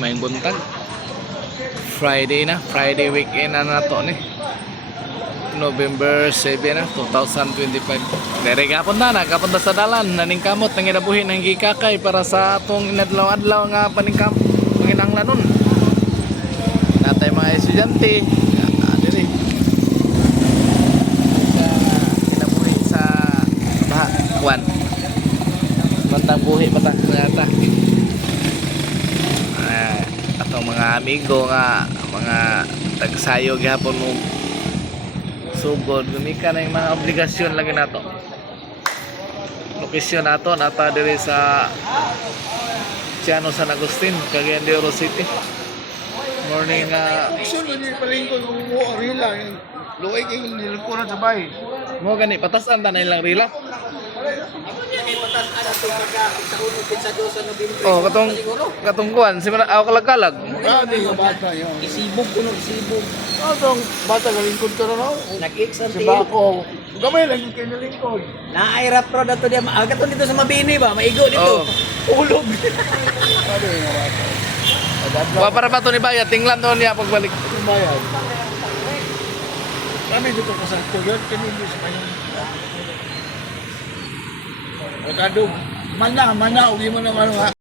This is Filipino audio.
May buntag. Friday na, Friday weekend na nato ni. November 7 na, 2025. Dere gapon na, nakapunta sa dalan, naningkamot, nanginabuhin ng gikakay para sa atong inadlaw-adlaw nga panginanglanon. Natay mga estudyante, diri. Sa kinabuhi sa baha, kuwan. Bantang buhi bata nata. Atong mga amigo nga mga tagsayo gyapon mo sugod gumika na yung mga obligasyon lagi nato. Lokasyon nato nata diri sa Ciano San Agustin, Cagayan de Oro City. Morning Action na din palingkod mo rila luay kay nilikuran sa bahay. mo gani patasan ta na ilang rila. Oh, katong kuan si aw kalagkalag. Grabe nga bata yun. Isibog ko nung isibog. Atong bata galingkod ka na no? Nag-exam Si Bako. Gamay lang yung kinalingkod. Na-irap pro dato diya. Agaton dito sa Mabini ba? Maigo dito. Ulog. Grabe nga bata. Wa para pa to ni Bayat tinglan doon niya pagbalik. Bayad. Kami dito ko sa tuyod, kanindi sa kanyang. Kadong, mana, uwi mo naman nga.